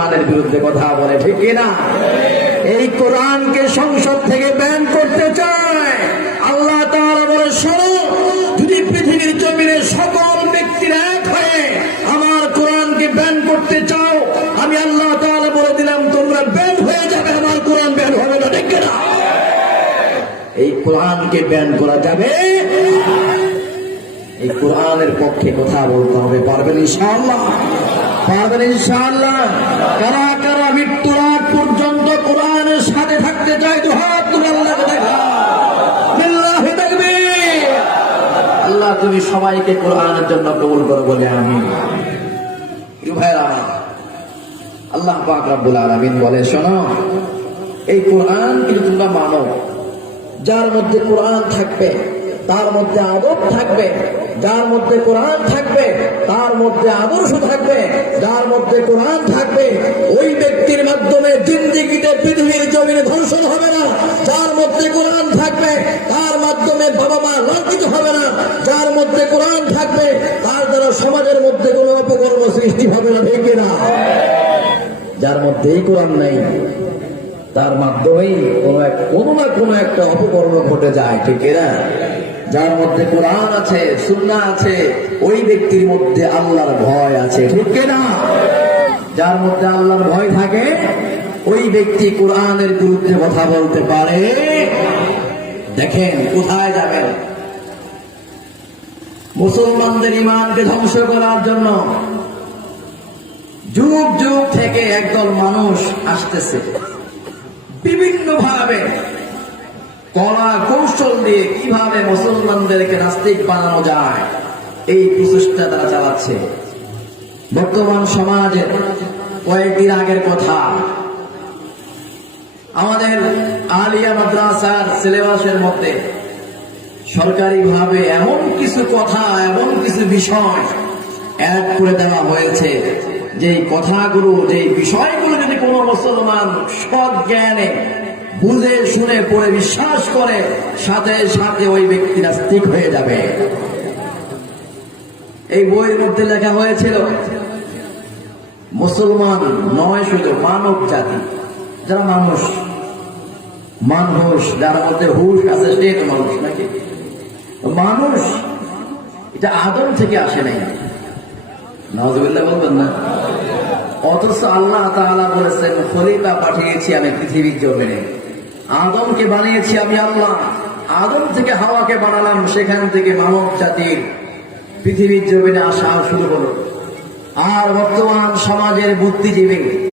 কোরআনের বিরুদ্ধে কথা বলে, ঠিক কিনা? এই কোরআনকে সংসদ থেকে ব্যান করতে চায়। আল্লাহ তাআলা বলে, শোনো, যদি পৃথিবীর জমিনে সকল ব্যক্তিরা এক হয়ে আমার কোরআনকে ব্যান করতে চাও, আমি আল্লাহ তাআলা বলে দিলাম তোমরা ব্যান হয়ে যাবে, আমার কোরআন ব্যান হবে না, ঠিক কিনা? এই কোরআনকে ব্যান করা যাবে। এই কোরআনের পক্ষে কথা বলতে হবে। পারবেন ইনশাআল্লাহ? পারবেন ইনশাআল্লাহ? কারা কারা মৃত্যুর আগ পর্যন্ত কোরআনের সাথে থাকতে চায়? দুহাত তুলে আল্লাহকে দেখা। বিল্লাহি তাকবীর। আল্লাহ তুমি সবাইকে কোরআনের জন্য কবুল করো বলে আমিন। প্রিয় ভাইরা আমার, আল্লাহ পাক রব্বুল আলামিন বলে, শোনো, এই কোরআন কিন্তু তোমরা মানো। যার মধ্যে কোরআন থাকবে তার মধ্যে আদব থাকবে, যার মধ্যে কোরআন থাকবে তার মধ্যে আদর্শ থাকবে, যার মধ্যে কোরআন থাকবে ওই ব্যক্তির মাধ্যমে জিন্দেগিতে পৃথিবীর জমিনে ধর্ষণ হবে না। যার মধ্যে কোরআন থাকবে তার মাধ্যমে বাবা মা লাঞ্ছিত হবে না। যার মধ্যে কোরআন থাকবে তার দ্বারা সমাজের মধ্যে কোনো অপকর্ম সৃষ্টি হবে না, ঠিক না? যার মধ্যেই কোরআন নাই তার মাধ্যমেই কোনো না কোনো একটা অপকর্ম ঘটে যায়, ঠিক না? যার মধ্যে কোরআন আছে, সুন্নাহ আছে, ওই ব্যক্তির মধ্যে আল্লাহর ভয় আছে, ঠিক না? যার মধ্যে আল্লাহর ভয় থাকে ওই ব্যক্তি কোরআনের বিরুদ্ধে কথা বলতে পারে। দেখেন কোথায় যাবেন। মুসলমানদের ঈমানকে ধ্বংস করার জন্য যুগ যুগ থেকে একদল মানুষ আসতেছে, বিভিন্ন ভাবে কলা কৌশল দিয়ে কিভাবে মুসলমানদেরকে নাস্তিক বানানো যায় এই প্রচেষ্টা তারা চালাচ্ছে। বর্তমান সমাজের কয়েকদিন আগের কথা, আমাদের আলিয়া মাদ্রাসার সিলেবাসের মধ্যে সরকারিভাবে এমন কিছু কথা, এমন কিছু বিষয় অ্যাড করে দেওয়া হয়েছে, যে কথাগুলো, যে বিষয়গুলো যদি কোনো মুসলমান সৎ জ্ঞানে বুঝে শুনে পড়ে বিশ্বাস করে, সাথে সাথে ওই ব্যক্তি নাস্তিক হয়ে যাবে। এই বইয়ের মধ্যে লেখা হয়েছিল, মুসলমান নয় শুধু মানব জাতি, যারা মানুষ, যার মধ্যে হুশ আছে সে তো মানুষ নাকি? মানুষ এটা আদম থেকে আসে নাই, নাউযুবিল্লাহ বলবেন না? অথচ আল্লাহ তাআলা বলেছেন, খলিফা পাঠিয়েছি আমি পৃথিবীর জমিনে, আদমকে বানিয়েছি আমি আল্লাহ, আদম থেকে হাওয়াকে বানালাম, সেখান থেকে মানব জাতির পৃথিবীর জমিনে আসা শুরু হলো। আর বর্তমান সমাজের বুদ্ধিজীবী